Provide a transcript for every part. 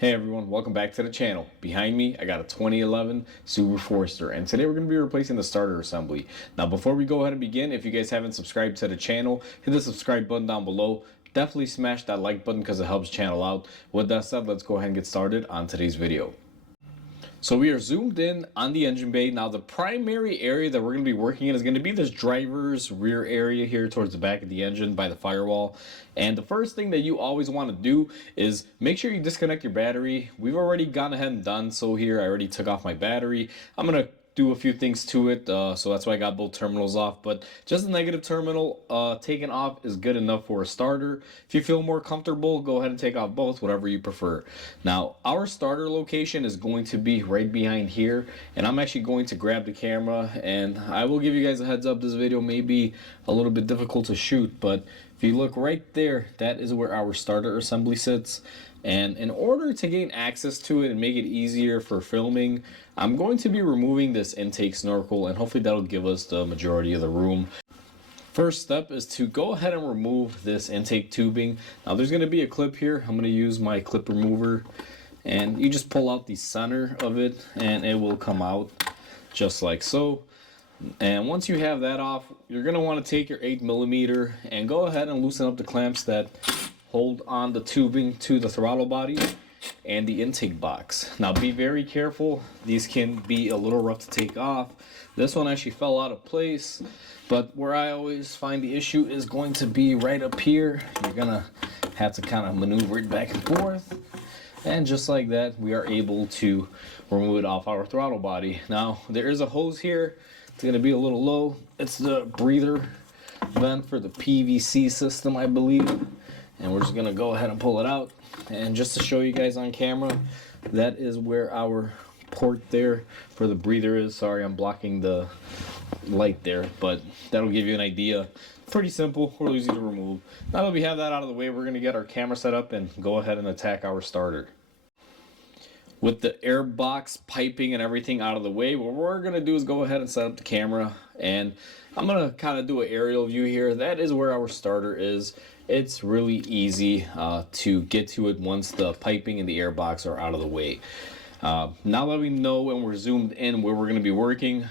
Hey everyone, welcome back to the channel. Behind me, I got a 2011 Subaru Forester, and today we're going to be replacing the starter assembly. Now before we go ahead and begin, if you guys haven't subscribed to the channel, hit the subscribe button down below. Definitely smash that like button because it helps channel out. With that said, let's go ahead and get started on today's video. So we are zoomed in on the engine bay. Now the primary area that we're going to be working in is going to be this driver's rear area here towards the back of the engine by the firewall. And the first thing that you always want to do is make sure you disconnect your battery. We've already gone ahead and done so here. I already took off my battery. I'm going to do a few things to it, so that's why I got both terminals off. But just the negative terminal taken off is good enough for a starter. If you feel more comfortable, go ahead and take off both, whatever you prefer. Now our starter location is going to be right behind here, and I'm actually going to grab the camera, and I will give you guys a heads up, this video may be a little bit difficult to shoot, but if you look right there, that is where our starter assembly sits. And in order to gain access to it and make it easier for filming, I'm going to be removing this intake snorkel, and hopefully that'll give us the majority of the room. First step is to go ahead and remove this intake tubing. Now there's going to be a clip here. I'm going to use my clip remover, and you just pull out the center of it and it will come out just like so. And once you have that off, you're going to want to take your 8mm and go ahead and loosen up the clamps that hold on the tubing to the throttle body and the intake box. Now be very careful. These can be a little rough to take off. This one actually fell out of place, but where I always find the issue is going to be right up here. You're gonna have to kind of maneuver it back and forth, and just like that we are able to remove it off our throttle body. Now there is a hose here. It's going to be a little low. It's the breather vent for the PVC system, I believe. And we're just going to go ahead and pull it out. And just to show you guys on camera, that is where our port there for the breather is. Sorry, I'm blocking the light there, but that'll give you an idea. Pretty simple, real easy to remove. Now that we have that out of the way, we're going to get our camera set up and go ahead and attack our starter. With the air box piping and everything out of the way, what we're going to do is go ahead and set up the camera, and I'm going to kind of do an aerial view here. That is where our starter is. It's really easy to get to it once the piping and the air box are out of the way. Now that we know and we're zoomed in where we're going to be working,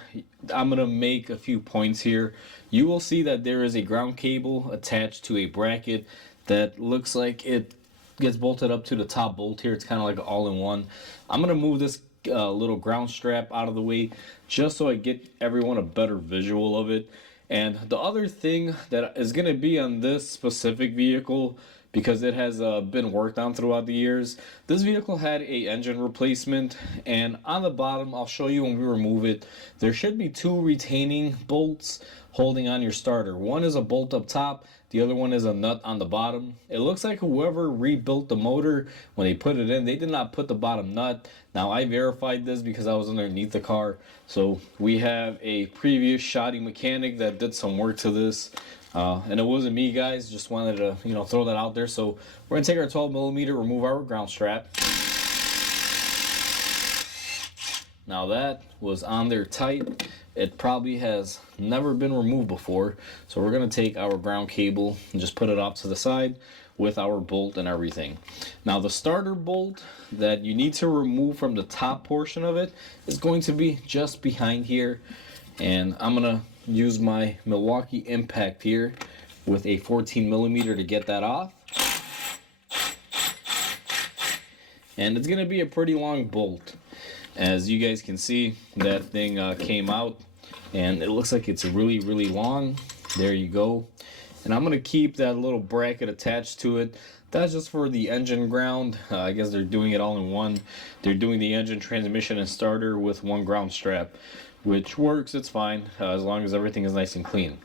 I'm going to make a few points here. You will see that there is a ground cable attached to a bracket that looks like it gets bolted up to the top bolt here. It's kind of like an all-in-one. I'm going to move this little ground strap out of the way just so I get everyone a better visual of it. And the other thing that is going to be on this specific vehicle, because it has been worked on throughout the years, this vehicle had a engine replacement, and on the bottom, I'll show you when we remove it, there should be two retaining bolts holding on your starter. One is a bolt up top, the other one is a nut on the bottom. It looks like whoever rebuilt the motor, when they put it in, they did not put the bottom nut. Now I verified this because I was underneath the car. So we have a previous shoddy mechanic that did some work to this. And it wasn't me, guys. Just wanted to, throw that out there. So we're gonna take our 12mm, remove our ground strap. Now that was on there tight. It probably has never been removed before. So we're gonna take our ground cable and just put it off to the side with our bolt and everything. Now the starter bolt that you need to remove from the top portion of it is going to be just behind here. And I'm gonna use my Milwaukee Impact here with a 14mm to get that off. And it's gonna be a pretty long bolt. As you guys can see, that thing came out, and it looks like it's really, really long. There you go. And I'm gonna keep that little bracket attached to it. That's just for the engine ground. I guess they're doing it all in one. They're doing the engine, transmission, and starter with one ground strap, which works. It's fine as long as everything is nice and clean.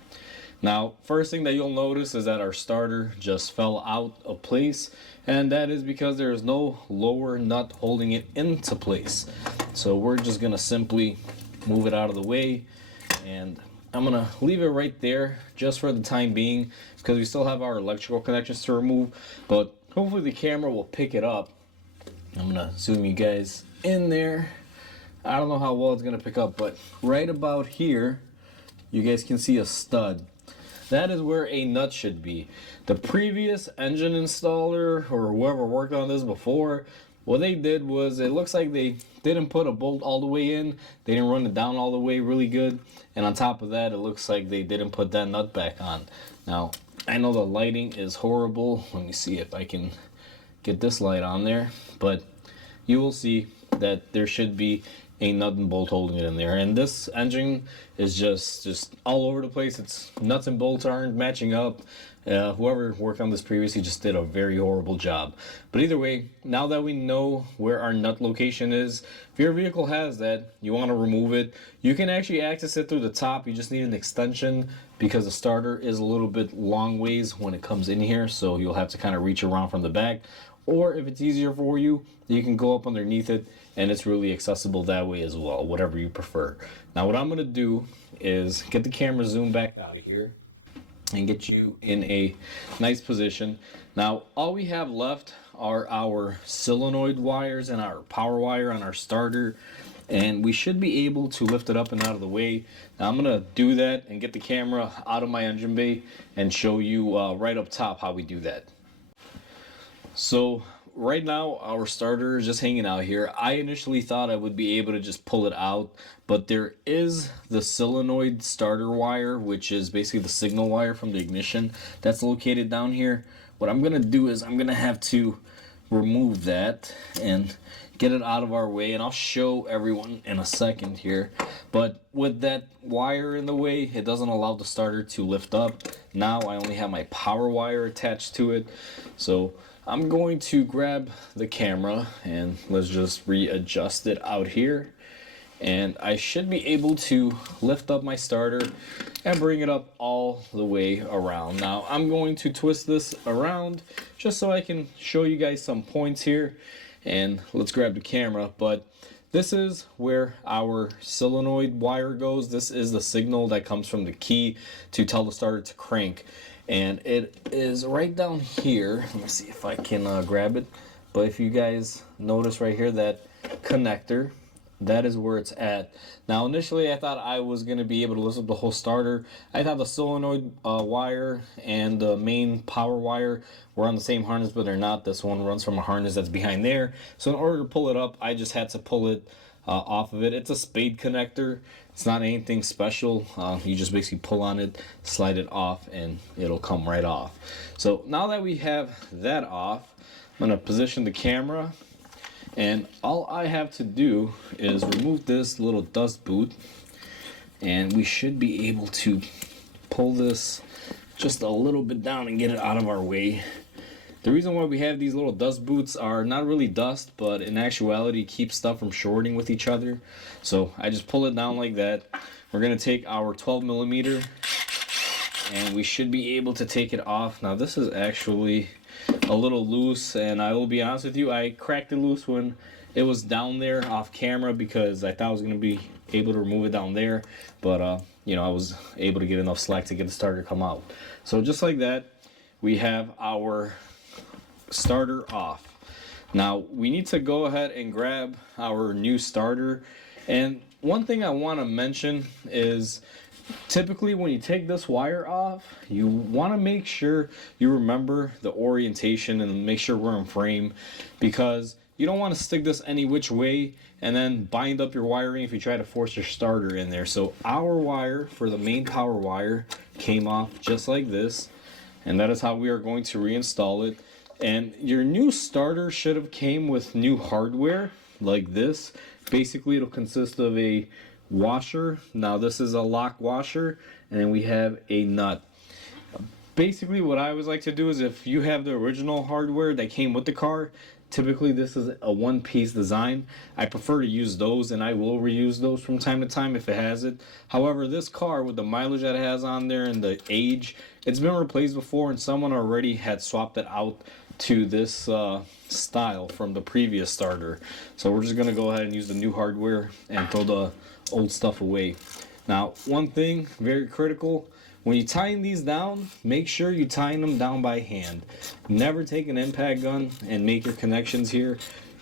Now, first thing that you'll notice is that our starter just fell out of place, and that is because there is no lower nut holding it into place. So we're just gonna simply move it out of the way, and I'm gonna leave it right there just for the time being because we still have our electrical connections to remove, but hopefully the camera will pick it up. I'm gonna zoom you guys in there. I don't know how well it's gonna pick up, but right about here you guys can see a stud. That is where a nut should be. The previous engine installer or whoever worked on this before, what they did was, it looks like they didn't put a bolt all the way in. They didn't run it down all the way really good. And on top of that, it looks like they didn't put that nut back on. Now, I know the lighting is horrible. Let me see if I can get this light on there. But you will see that there should be a nut and bolt holding it in there. And this engine is just all over the place. It's nuts and bolts aren't matching up. Whoever worked on this previously just did a very horrible job. But either way, now that we know where our nut location is, if your vehicle has that, you want to remove it, you can actually access it through the top. You just need an extension because the starter is a little bit long ways when it comes in here, so you'll have to kind of reach around from the back. Or if it's easier for you, you can go up underneath it, and it's really accessible that way as well, whatever you prefer. Now what I'm going to do is get the camera zoom back out of here and get you in a nice position. Now all we have left are our solenoid wires and our power wire on our starter, and we should be able to lift it up and out of the way. Now I'm going to do that and get the camera out of my engine bay and show you right up top how we do that. So right now our starter is just hanging out here. I initially thought I would be able to just pull it out, but there is the solenoid starter wire, which is basically the signal wire from the ignition, that's located down here. What I'm gonna do is I'm gonna have to remove that and get it out of our way, and I'll show everyone in a second here. But with that wire in the way, it doesn't allow the starter to lift up. Now I only have my power wire attached to it, so I'm going to grab the camera and let's just readjust it out here, and I should be able to lift up my starter and bring it up all the way around. Now I'm going to twist this around just so I can show you guys some points here, and let's grab the camera. But this is where our solenoid wire goes. This is the signal that comes from the key to tell the starter to crank, and it is right down here. Let me see if I can grab it. But if you guys notice right here, that connector, that is where it's at. Now initially I thought I was going to be able to lift up the whole starter. I thought the solenoid wire and the main power wire were on the same harness, but they're not. This one runs from a harness that's behind there. So in order to pull it up, I just had to pull it off of it. It's a spade connector. It's not anything special. You just basically pull on it, slide it off, and it'll come right off. So now that we have that off, I'm going to position the camera, and all I have to do is remove this little dust boot, and we should be able to pull this just a little bit down and get it out of our way. The reason why we have these little dust boots are not really dust, but in actuality keep stuff from shorting with each other. So I just pull it down like that. We're going to take our 12mm, and we should be able to take it off. Now this is actually a little loose, and I will be honest with you, I cracked it loose when it was down there off camera because I thought I was going to be able to remove it down there, but you know, I was able to get enough slack to get the starter to come out. So just like that, we have our starter off. Now we need to go ahead and grab our new starter, and one thing I want to mention is typically when you take this wire off, you want to make sure you remember the orientation and make sure we're in frame, because you don't want to stick this any which way and then bind up your wiring if you try to force your starter in there. So our wire for the main power wire came off just like this, and that is how we are going to reinstall it. And your new starter should have came with new hardware like this. Basically it'll consist of a washer. Now this is a lock washer, and then we have a nut. Basically what I always like to do is, if you have the original hardware that came with the car, typically this is a one-piece design. I prefer to use those, and I will reuse those from time to time if it has it. However, this car, with the mileage that it has on there and the age, it's been replaced before, and someone already had swapped it out to this style from the previous starter. So we're just going to go ahead and use the new hardware and throw the old stuff away. Now one thing very critical, when you tighten these down, make sure you tighten them down by hand. Never take an impact gun and make your connections here.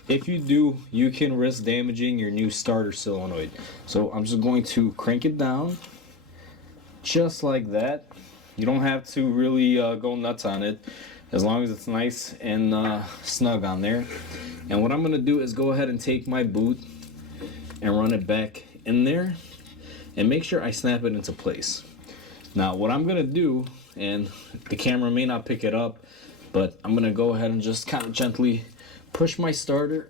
If you do, you can risk damaging your new starter solenoid. So I'm just going to crank it down just like that. You don't have to really go nuts on it. as long as it's nice and snug on there. And what I'm going to do is go ahead and take my boot and run it back in there and make sure I snap it into place. Now what I'm going to do, and the camera may not pick it up, but I'm going to go ahead and just kind of gently push my starter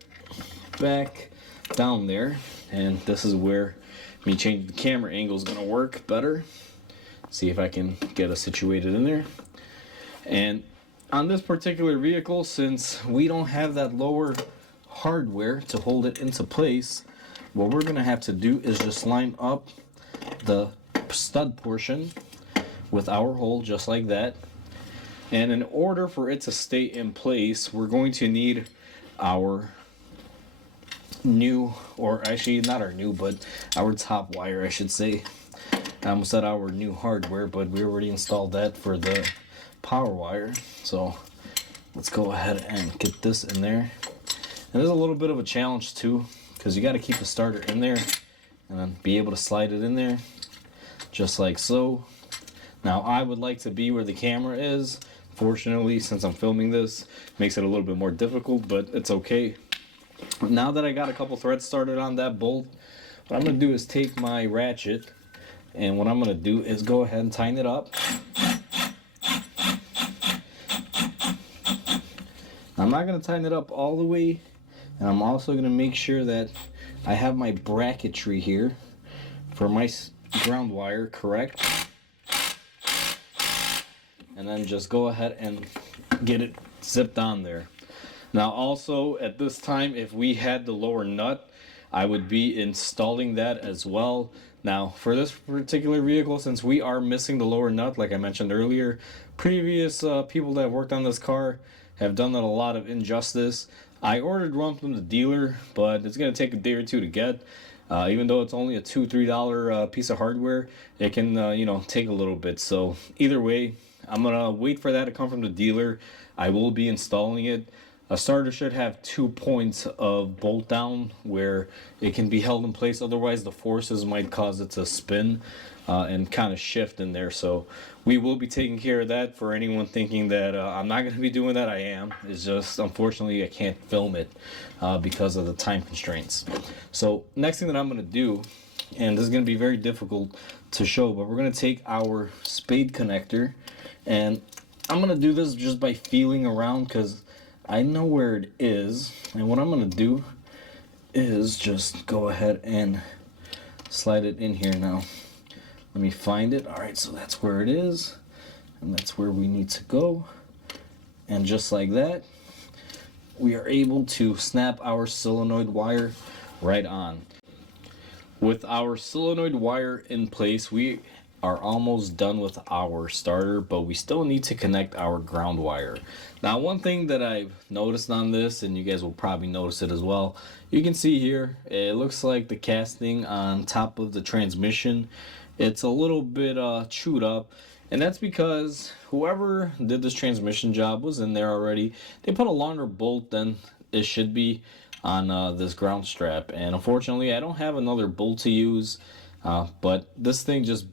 back down there, and this is where me changing the camera angle is going to work better. See if I can get it situated in there. And on this particular vehicle, since we don't have that lower hardware to hold it into place, what we're going to have to do is just line up the stud portion with our hole just like that. And in order for it to stay in place, we're going to need our new, or actually not our new, but our top wire, I should say. I almost said our new hardware, but we already installed that for the power wire. So let's go ahead and get this in there. And there's a little bit of a challenge too, because you got to keep the starter in there and then be able to slide it in there just like so. Now I would like to be where the camera is. Fortunately, since I'm filming this, makes it a little bit more difficult, but it's okay. Now that I got a couple threads started on that bolt, what I'm going to do is take my ratchet, and what I'm going to do is go ahead and tighten it up. I'm not going to tighten it up all the way, and I'm also going to make sure that I have my bracketry here for my ground wire correct. And then just go ahead and get it zipped on there. Now also at this time, if we had the lower nut, I would be installing that as well. Now for this particular vehicle, since we are missing the lower nut, like I mentioned earlier, previous people that have worked on this car have done that a lot of injustice. I ordered one from the dealer, but it's going to take a day or two to get. Even though it's only a $2-3 piece of hardware, it can take a little bit. So either way, I'm gonna wait for that to come from the dealer. I will be installing it. A starter should have 2 points of bolt down where it can be held in place. Otherwise, the forces might cause it to spin and kind of shift in there. So we will be taking care of that. For anyone thinking that I'm not going to be doing that, I am. It's just unfortunately I can't film it because of the time constraints. So next thing that I'm going to do, and this is going to be very difficult to show, but we're going to take our spade connector, and I'm going to do this just by feeling around because I know where it is. And what I'm going to do is just go ahead and slide it in here now. Let me find it. Alright, so that's where it is, and that's where we need to go. And just like that, we are able to snap our solenoid wire right on. With our solenoid wire in place, we are almost done with our starter, but we still need to connect our ground wire. Now, one thing that I've noticed on this, and you guys will probably notice it as well, you can see here, it looks like the casting on top of the transmission, it's a little bit chewed up, and that's because whoever did this transmission job was in there already. They put a longer bolt than it should be on this ground strap, and unfortunately I don't have another bolt to use, but this thing just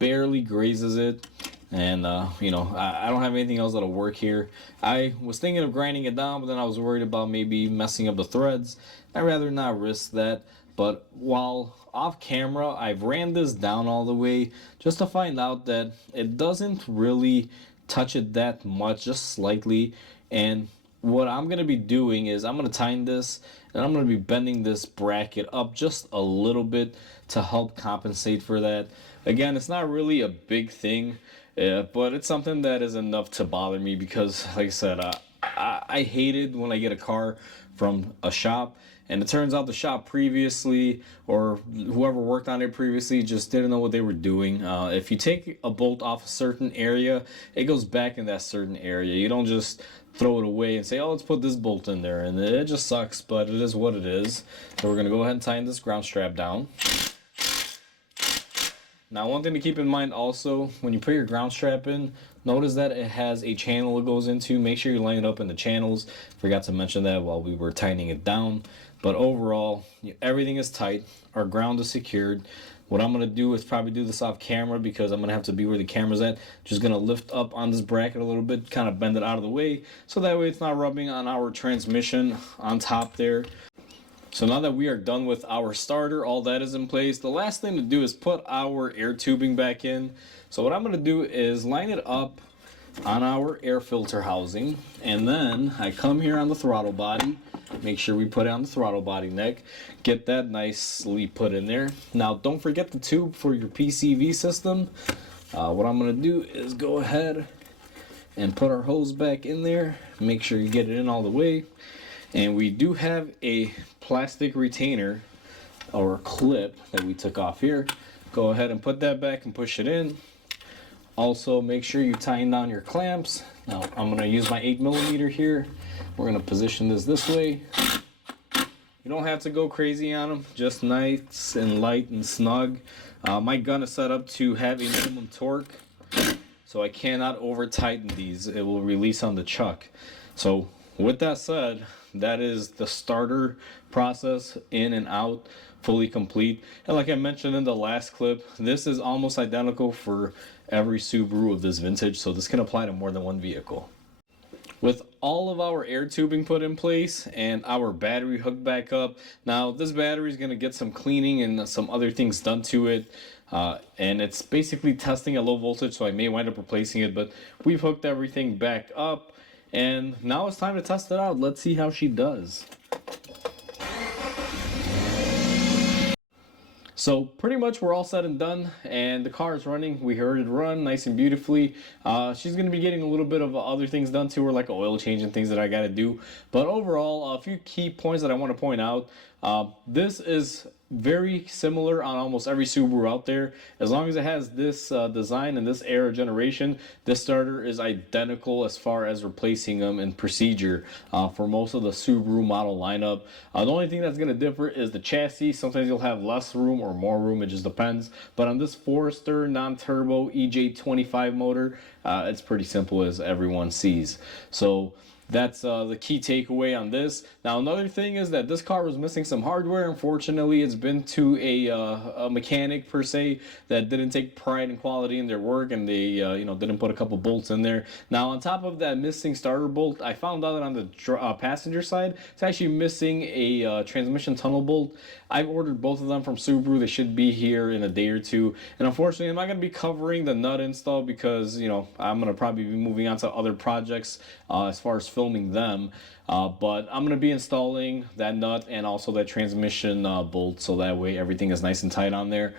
barely grazes it, and I don't have anything else that'll work here. I was thinking of grinding it down, but then I was worried about maybe messing up the threads. I'd rather not risk that. But while off camera, I've ran this down all the way just to find out that it doesn't really touch it that much, just slightly. And what I'm going to be doing is I'm going to tighten this, and I'm going to be bending this bracket up just a little bit to help compensate for that. Again, it's not really a big thing, but it's something that is enough to bother me because, like I said, I hated when I get a car from a shop and it turns out the shop previously, or whoever worked on it previously, just didn't know what they were doing. If you take a bolt off a certain area, it goes back in that certain area. You don't just throw it away and say, oh, let's put this bolt in there. And it just sucks, but it is what it is. So we're going to go ahead and tighten this ground strap down. Now, one thing to keep in mind also, when you put your ground strap in, notice that it has a channel it goes into. Make sure you line it up in the channels. Forgot to mention that while we were tightening it down. But overall, everything is tight. Our ground is secured. What I'm going to do is probably do this off camera because I'm going to have to be where the camera's at. Just going to lift up on this bracket a little bit, kind of bend it out of the way, so that way it's not rubbing on our transmission on top there. So now that we are done with our starter, all that is in place, the last thing to do is put our air tubing back in. So what I'm going to do is line it up on our air filter housing, and then I come here on the throttle body, make sure we put it on the throttle body neck, get that nicely put in there. Now don't forget the tube for your PCV system. What I'm going to do is go ahead and put our hose back in there, make sure you get it in all the way. And we do have a plastic retainer or clip that we took off here. Go ahead and put that back and push it in. Also, make sure you tighten down your clamps. Now, I'm going to use my 8mm here. We're going to position this way. You don't have to go crazy on them, just nice and light and snug. My gun is set up to have a minimum torque, so I cannot over tighten these. It will release on the chuck. So with that said, that is the starter process in and out, fully complete. And like I mentioned in the last clip, this is almost identical for every Subaru of this vintage, so this can apply to more than one vehicle. With all of our air tubing put in place and our battery hooked back up, now this battery is going to get some cleaning and some other things done to it. And it's basically testing at low voltage, so I may wind up replacing it, but we've hooked everything back up. And now it's time to test it out. Let's see how she does. So pretty much we're all said and done, and the car is running. We heard it run nice and beautifully. She's going to be getting a little bit of other things done to her, like an oil change and things that I got to do. But overall, a few key points that I want to point out. This is very similar on almost every Subaru out there. As long as it has this design and this era generation, this starter is identical as far as replacing them in procedure for most of the Subaru model lineup. The only thing that's going to differ is the chassis. Sometimes you'll have less room or more room, it just depends. But on this Forester non-turbo EJ25 motor, it's pretty simple as everyone sees. So that's the key takeaway on this. Now, another thing is that this car was missing some hardware. Unfortunately, it's been to a mechanic per se that didn't take pride and quality in their work, and they didn't put a couple bolts in there. Now, on top of that missing starter bolt, I found out that on the passenger side, it's actually missing a transmission tunnel bolt. I've ordered both of them from Subaru. They should be here in a day or two. And unfortunately, I'm not going to be covering the nut install because, I'm going to probably be moving on to other projects as far as filming them. But I'm going to be installing that nut and also that transmission bolt, so that way everything is nice and tight on there.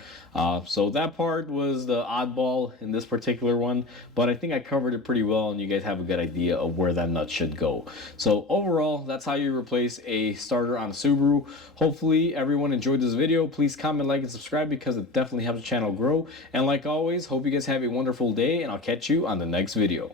So that part was the oddball in this particular one, but I think I covered it pretty well, and you guys have a good idea of where that nut should go. So overall, that's how you replace a starter on a Subaru. Hopefully everyone enjoyed this video. Please comment, like, and subscribe because it definitely helps the channel grow. And like always, hope you guys have a wonderful day, and I'll catch you on the next video.